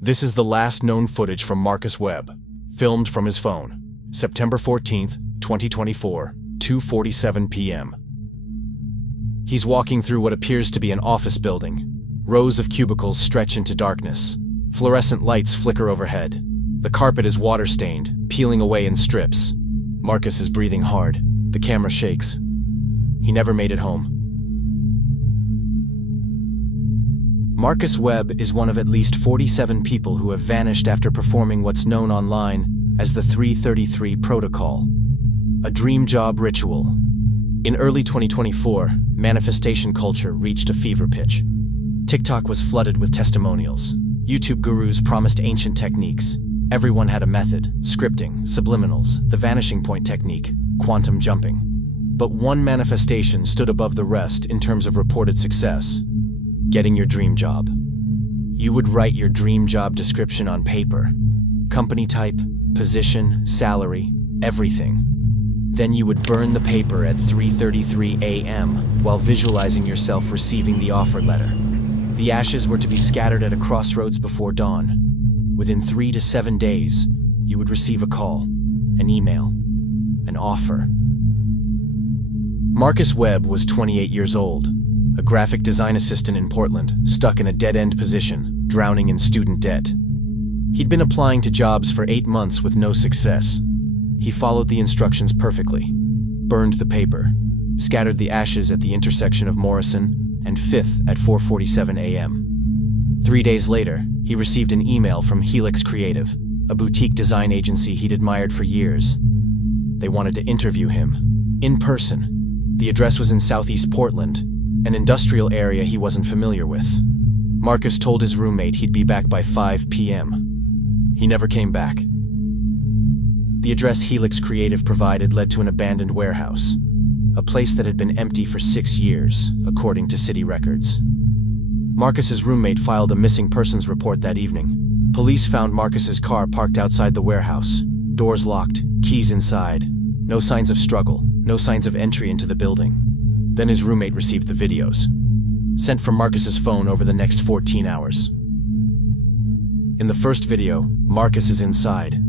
This is the last known footage from Marcus Webb, filmed from his phone, September 14th, 2024, 2:47 p.m. He's walking through what appears to be an office building. Rows of cubicles stretch into darkness. Fluorescent lights flicker overhead. The carpet is water-stained, peeling away in strips. Marcus is breathing hard. The camera shakes. He never made it home. Marcus Webb is one of at least 47 people who have vanished after performing what's known online as the 333 Protocol, a dream job ritual. In early 2024, manifestation culture reached a fever pitch. TikTok was flooded with testimonials. YouTube gurus promised ancient techniques. Everyone had a method: scripting, subliminals, the vanishing point technique, quantum jumping. But one manifestation stood above the rest in terms of reported success: getting your dream job. You would write your dream job description on paper. Company type, position, salary, everything. Then you would burn the paper at 3:33 a.m. while visualizing yourself receiving the offer letter. The ashes were to be scattered at a crossroads before dawn. Within 3 to 7 days, you would receive a call, an email, an offer. Marcus Webb was 28 years old, a graphic design assistant in Portland, stuck in a dead-end position, drowning in student debt. He'd been applying to jobs for 8 months with no success. He followed the instructions perfectly, burned the paper, scattered the ashes at the intersection of Morrison and 5th at 4:47 a.m. 3 days later, he received an email from Helix Creative, a boutique design agency he'd admired for years. They wanted to interview him, in person. The address was in Southeast Portland, an industrial area he wasn't familiar with. Marcus told his roommate he'd be back by 5 p.m. He never came back. The address Helix Creative provided led to an abandoned warehouse, a place that had been empty for 6 years, according to city records. Marcus's roommate filed a missing persons report that evening. Police found Marcus's car parked outside the warehouse, doors locked, keys inside. No signs of struggle, no signs of entry into the building. Then his roommate received the videos, sent from Marcus's phone over the next 14 hours. In the first video, Marcus is inside.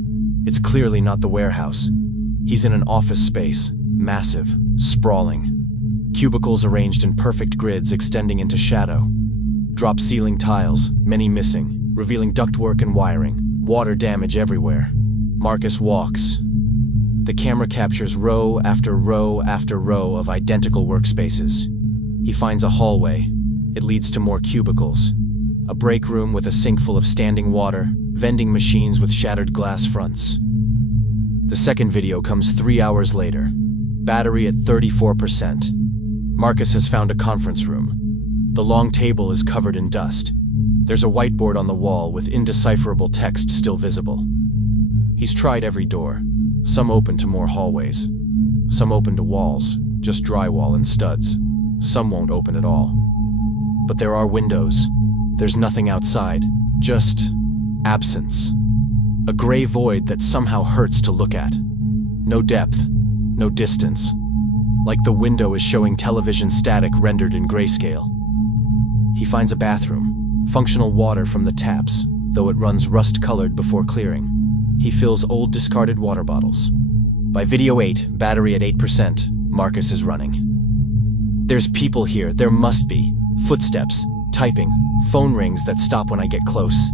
It's clearly not the warehouse. He's in an office space, massive, sprawling. Cubicles arranged in perfect grids extending into shadow. Drop ceiling tiles, many missing, revealing ductwork and wiring, water damage everywhere. Marcus walks. The camera captures row after row after row of identical workspaces. He finds a hallway. It leads to more cubicles. A break room with a sink full of standing water, vending machines with shattered glass fronts. The second video comes 3 hours later. Battery at 34%. Marcus has found a conference room. The long table is covered in dust. There's a whiteboard on the wall with indecipherable text still visible. He's tried every door. Some open to more hallways. Some open to walls, just drywall and studs. Some won't open at all. But there are windows. There's nothing outside, just absence. A gray void that somehow hurts to look at. No depth, no distance. Like the window is showing television static rendered in grayscale. He finds a bathroom, functional water from the taps, though it runs rust-colored before clearing. He fills old discarded water bottles. By video 8, battery at 8%, Marcus is running. There's people here, there must be. Footsteps, typing, phone rings that stop when I get close.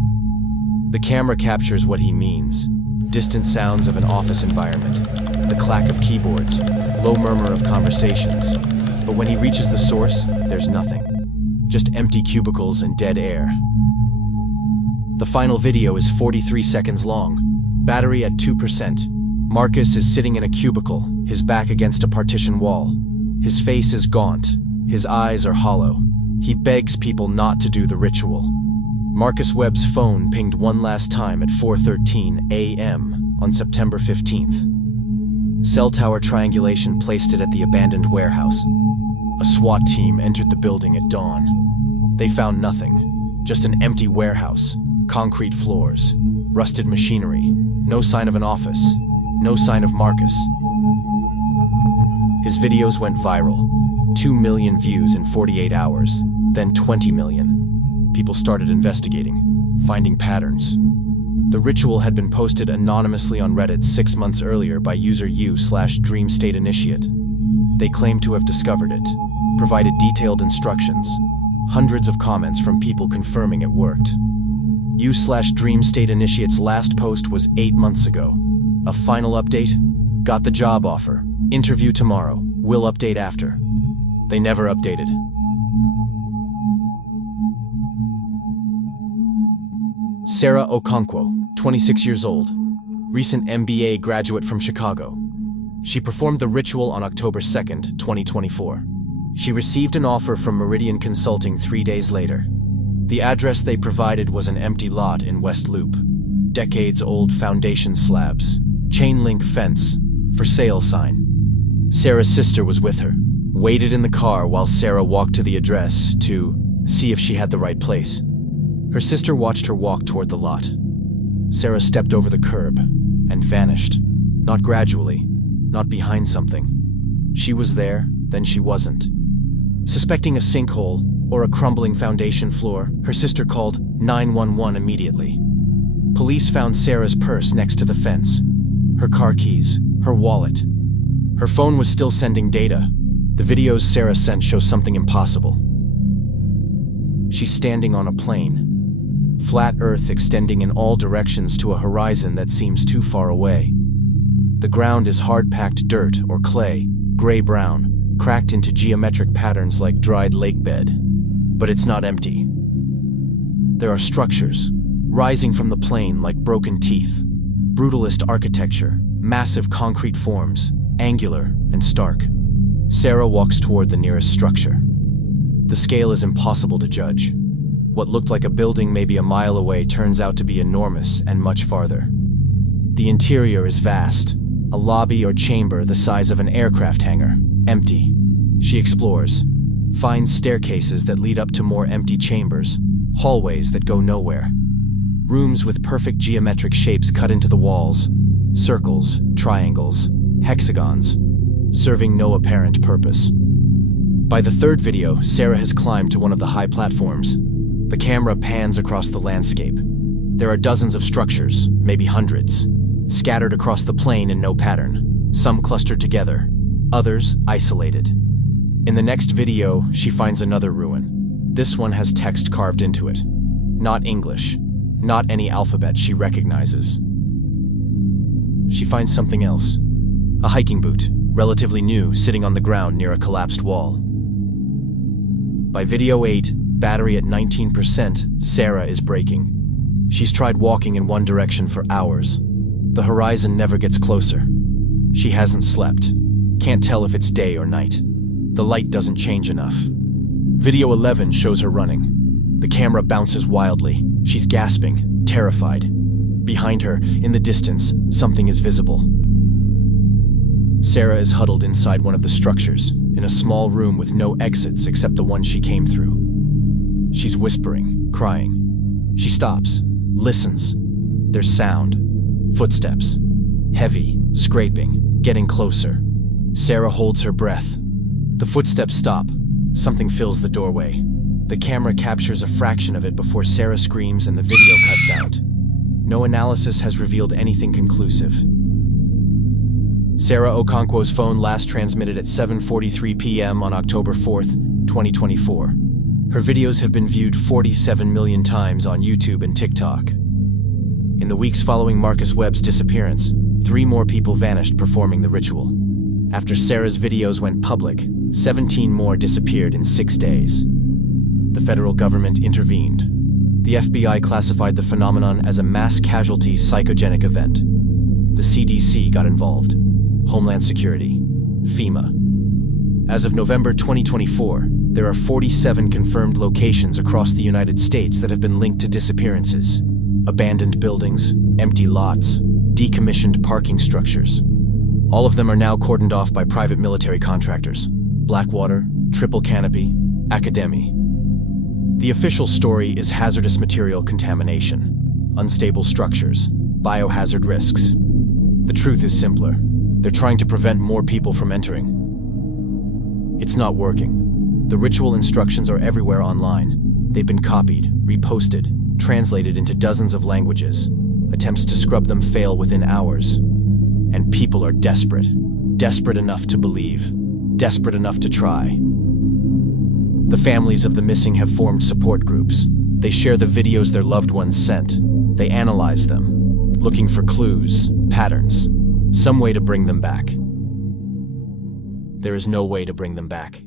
The camera captures what he means. Distant sounds of an office environment, the clack of keyboards, low murmur of conversations. But when he reaches the source, there's nothing. Just empty cubicles and dead air. The final video is 43 seconds long. Battery at 2%. Marcus is sitting in a cubicle, his back against a partition wall. His face is gaunt. His eyes are hollow. He begs people not to do the ritual. Marcus Webb's phone pinged one last time at 4:13 a.m. on September 15th. Cell tower triangulation placed it at the abandoned warehouse. A SWAT team entered the building at dawn. They found nothing, just an empty warehouse, concrete floors, rusted machinery, no sign of an office, no sign of Marcus. His videos went viral. 2 million views in 48 hours, then 20 million. People started investigating. finding patterns. The ritual had been posted anonymously on Reddit 6 months earlier by user u/DreamStateInitiate. They claimed to have discovered it, provided detailed instructions, hundreds of comments from people confirming it worked. u/DreamStateInitiate's last post was 8 months ago. A final update? Got the job offer. Interview tomorrow. Will update after. They never updated. Sarah Okonkwo, 26 years old, recent MBA graduate from Chicago. She performed the ritual on October 2nd, 2024. She received an offer from Meridian Consulting 3 days later. The address they provided was an empty lot in West Loop. Decades-old foundation slabs, chain-link fence, for sale sign. Sarah's sister was with her, waited in the car while Sarah walked to the address to see if she had the right place. Her sister watched her walk toward the lot. Sarah stepped over the curb and vanished, not gradually, not behind something. She was there, then she wasn't. Suspecting a sinkhole or a crumbling foundation floor, her sister called 911 immediately. Police found Sarah's purse next to the fence, her car keys, her wallet. Her phone was still sending data. The videos Sarah sent show something impossible. She's standing on a plane. Flat Earth extending in all directions to a horizon that seems too far away. The ground is hard-packed dirt or clay, gray-brown, cracked into geometric patterns like dried lake bed. But it's not empty. There are structures, rising from the plain like broken teeth. Brutalist architecture, massive concrete forms, angular and stark. Sarah walks toward the nearest structure. The scale is impossible to judge. What looked like a building maybe a mile away turns out to be enormous and much farther. The interior is vast, a lobby or chamber the size of an aircraft hangar, empty. She explores, finds staircases that lead up to more empty chambers, hallways that go nowhere. Rooms with perfect geometric shapes cut into the walls, circles, triangles, hexagons, serving no apparent purpose. By the third video, Sarah has climbed to one of the high platforms. The camera pans across the landscape. There are dozens of structures, maybe hundreds, scattered across the plain in no pattern, some clustered together, others isolated. In the next video, she finds another ruin. This one has text carved into it. Not English, not any alphabet she recognizes. She finds something else. A hiking boot, relatively new, sitting on the ground near a collapsed wall. By video 8, battery at 19%, Sarah is braking. She's tried walking in one direction for hours. The horizon never gets closer. She hasn't slept. Can't tell if it's day or night. The light doesn't change enough. Video 11 shows her running. The camera bounces wildly. She's gasping, terrified. Behind her, in the distance, something is visible. Sarah is huddled inside one of the structures, in a small room with no exits except the one she came through. She's whispering, crying. She stops, listens. There's sound. Footsteps. Heavy, scraping, getting closer. Sarah holds her breath. The footsteps stop. Something fills the doorway. The camera captures a fraction of it before Sarah screams and the video cuts out. No analysis has revealed anything conclusive. Sarah Okonkwo's phone last transmitted at 7:43 p.m. on October 4th, 2024. Her videos have been viewed 47 million times on YouTube and TikTok. In the weeks following Marcus Webb's disappearance, 3 more people vanished performing the ritual. After Sarah's videos went public, 17 more disappeared in 6 days. The federal government intervened. The FBI classified the phenomenon as a mass casualty psychogenic event. The CDC got involved. Homeland Security, FEMA. As of November 2024, there are 47 confirmed locations across the United States that have been linked to disappearances. Abandoned buildings, empty lots, decommissioned parking structures. All of them are now cordoned off by private military contractors. Blackwater, Triple Canopy, Academy. The official story is hazardous material contamination, unstable structures, biohazard risks. The truth is simpler. They're trying to prevent more people from entering. It's not working. The ritual instructions are everywhere online. They've been copied, reposted, translated into dozens of languages. Attempts to scrub them fail within hours. And people are desperate. Desperate enough to believe. Desperate enough to try. The families of the missing have formed support groups. They share the videos their loved ones sent. They analyze them, looking for clues, patterns, some way to bring them back. There is no way to bring them back.